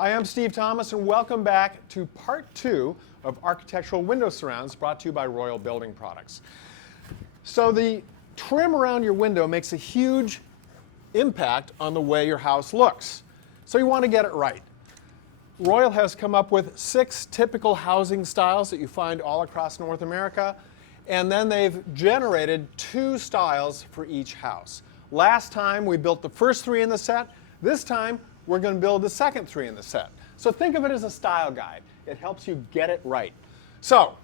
Hi, I'm Steve Thomas, and welcome back to part 2 of Architectural Window Surrounds, brought to you by Royal Building Products. So the trim around your window makes a huge impact on the way your house looks. So you want to get it right. Royal has come up with 6 typical housing styles that you find all across North America, and then they've generated 2 styles for each house. Last time we built the first 3 in the set. This time we're going to build the second 3 in the set. So think of it as a style guide. It helps you get it right. So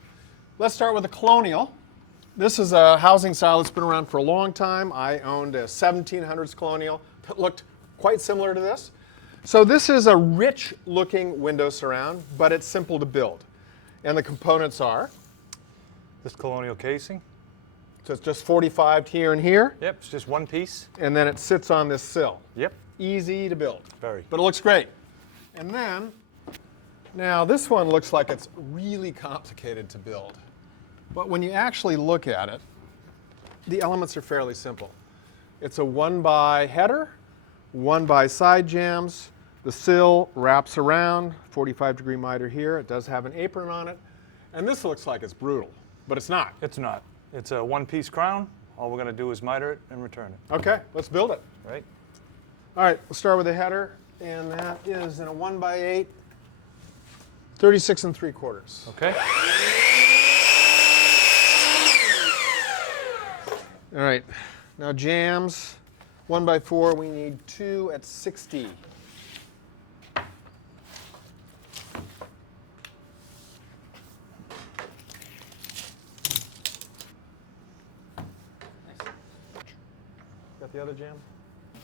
let's start with the Colonial. This is a housing style that's been around for a long time. I owned a 1700s Colonial that looked quite similar to this. So this is a rich looking window surround, but it's simple to build. And the components are? This Colonial casing. So it's just 45 here and here. Yep, it's just one piece. And then it sits on this sill. Yep. Easy to build. Very. But it looks great. And then, now this one looks like it's really complicated to build. But when you actually look at it, the elements are fairly simple. It's a 1x header, 1x side jambs. The sill wraps around, 45-degree miter here. It does have an apron on it. And this looks like it's brutal, but it's not. It's not. It's a one-piece crown. All we're going to do is miter it and return it. Okay, let's build it. Right? All right, we'll start with the header, and that is in a 1x8, 36 3/4. Okay. All right, now jambs, 1x4, we need 2 at 60. Got the other jam?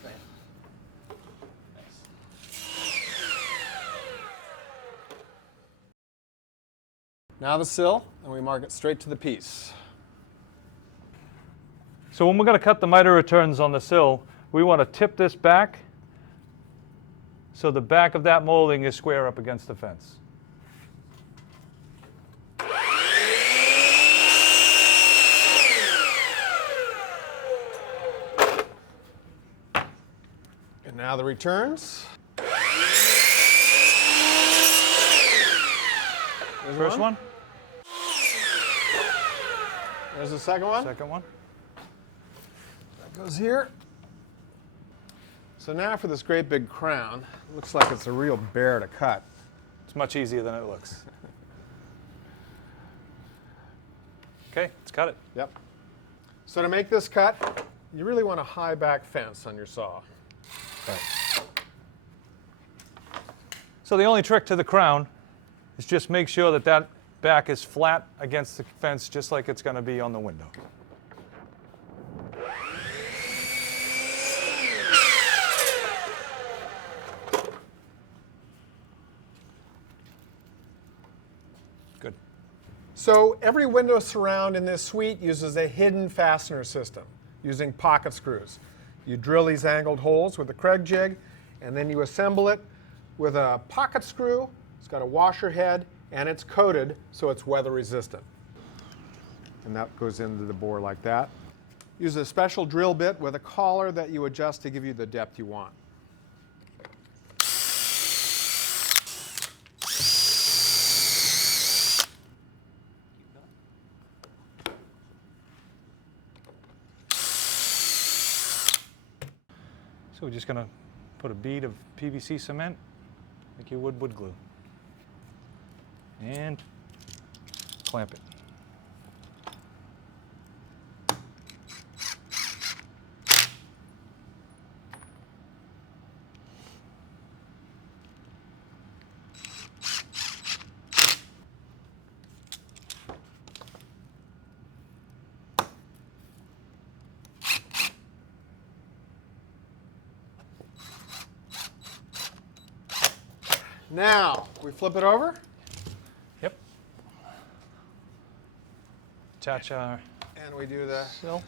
Okay. Now the sill, and we mark it straight to the piece. So when we're going to cut the miter returns on the sill, we want to tip this back so the back of that molding is square up against the fence. And now the returns. There's First one. There's the second one. Second one. That goes here. So now for this great big crown. Looks like it's a real bear to cut. It's much easier than it looks. Okay, let's cut it. Yep. So to make this cut, you really want a high back fence on your saw. Right. So the only trick to the crown is just make sure that that back is flat against the fence, just like it's going to be on the window. Good. So every window surround in this suite uses a hidden fastener system using pocket screws. You drill these angled holes with a Kreg jig, and then you assemble it with a pocket screw. It's got a washer head, and it's coated so it's weather resistant. And that goes into the bore like that. Use a special drill bit with a collar that you adjust to give you the depth you want. So we're just going to put a bead of PVC cement like you would wood glue. And clamp it. Now, we flip it over. Yep. Attach our And we do the sill.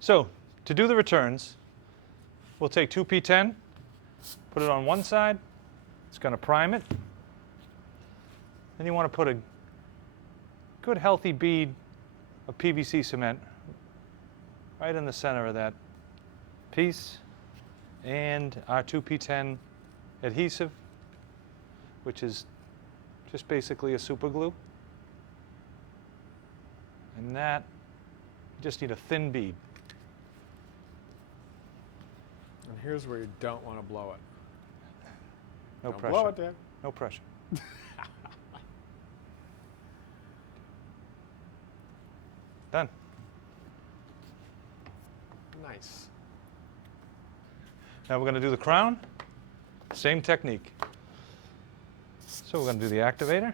So, to do the returns, we'll take 2P10, put it on one side. It's going to prime it. Then you want to put a good healthy bead of PVC cement right in the center of that piece, and our 2P10 adhesive, which is just basically a super glue. And that, you just need a thin bead. And here's where you don't want to blow it. No Don't pressure. blow it, Dan. No pressure. Done. Nice. Now we're going to do the crown. Same technique. So we're going to do the activator.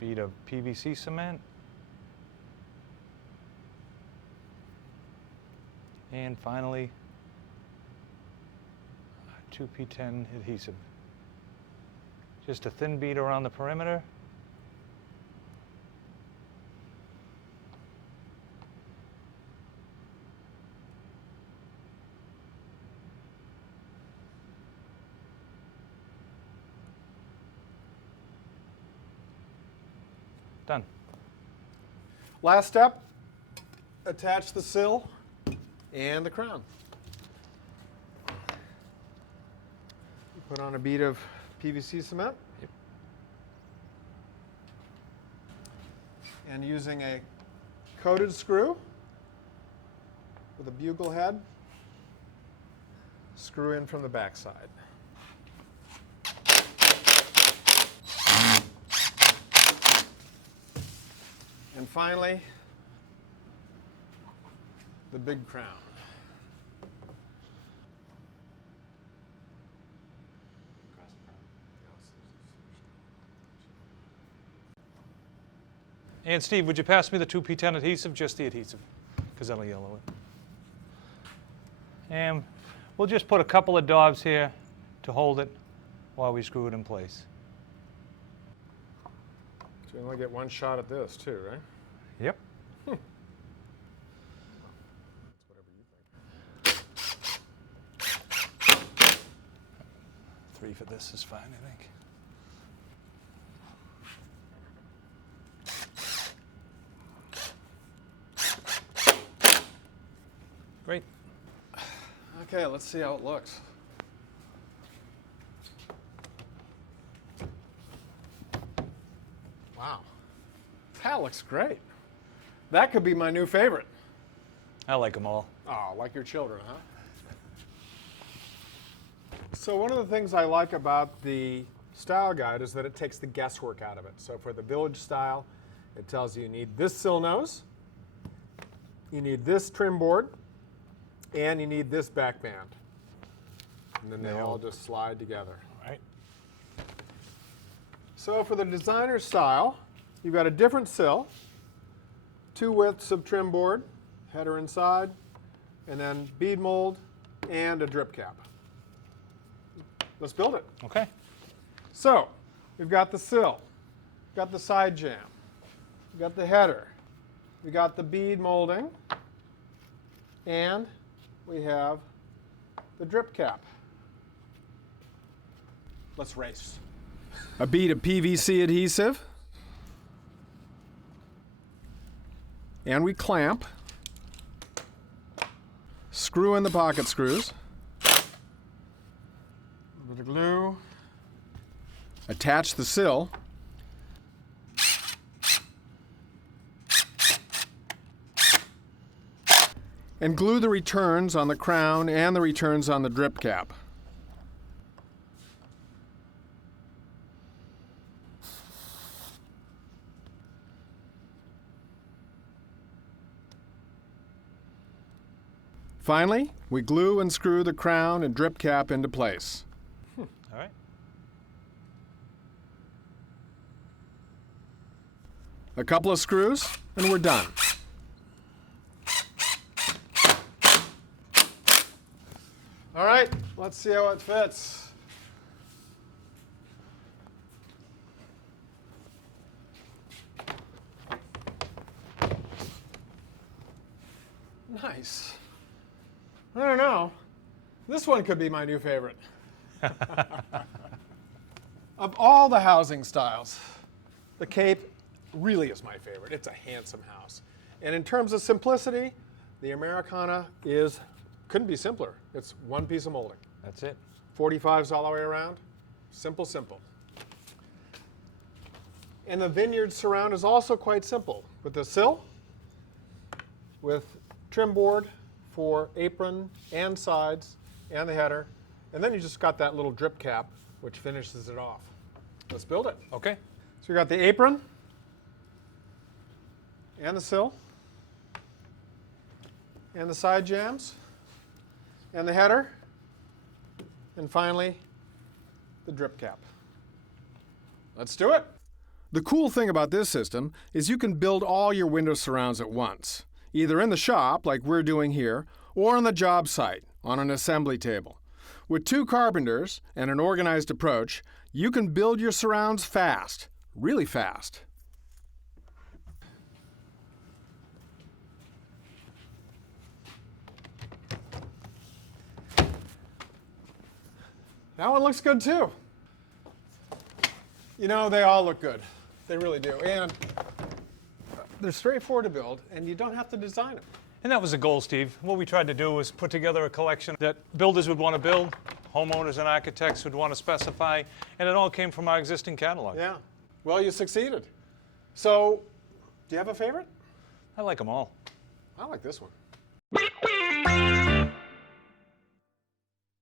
Bead of PVC cement. And finally, 2P10 adhesive. Just a thin bead around the perimeter. Done. Last step, attach the sill and the crown. Put on a bead of PVC cement. Yep. And using a coated screw with a bugle head, screw in from the backside. And finally, the big crown. And Steve, would you pass me the 2P10 adhesive? Just the adhesive, because that'll yellow it. And we'll just put a couple of daubs here to hold it while we screw it in place. So you only get one shot at this too, right? Yep. That's whatever you think. 3 for this is fine, I think. Great. Okay, let's see how it looks. Wow, that looks great. That could be my new favorite. I like them all. Oh, like your children, huh? So one of the things I like about the style guide is that it takes the guesswork out of it. So for the village style, it tells you need this sill nose, you need this trim board, and you need this back band. And then they all just slide together. Right. So for the designer style, you've got a different sill, 2 widths of trim board, header inside, and then bead mold and a drip cap. Let's build it. Okay. So we've got the sill, we've got the side jamb, we've got the header, we've got the bead molding, and we have the drip cap. Let's race. A bead of PVC adhesive. And we clamp. Screw in the pocket screws. A bit of glue. Attach the sill. And glue the returns on the crown and the returns on the drip cap. Finally, we glue and screw the crown and drip cap into place. All right. A couple of screws, and we're done. All right, let's see how it fits. Nice. I don't know. This one could be my new favorite. Of all the housing styles, the cape really is my favorite. It's a handsome house. And in terms of simplicity, the Americana couldn't be simpler. It's one piece of molding. That's it. 45s all the way around. Simple, simple. And the vineyard surround is also quite simple, with the sill, with trim board for apron and sides and the header, and then you just got that little drip cap which finishes it off. Let's build it. Okay. So we got the apron and the sill and the side jambs and the header, and finally the drip cap. Let's do it. The cool thing about this system is you can build all your window surrounds at once, either in the shop like we're doing here, or on the job site on an assembly table. With 2 carpenters and an organized approach, you can build your surrounds fast, really fast. That one looks good too. You know, they all look good. They really do. And they're straightforward to build, and you don't have to design them. And that was the goal, Steve. What we tried to do was put together a collection that builders would want to build, homeowners and architects would want to specify, and it all came from our existing catalog. Yeah. Well, you succeeded. So, do you have a favorite? I like them all. I like this one.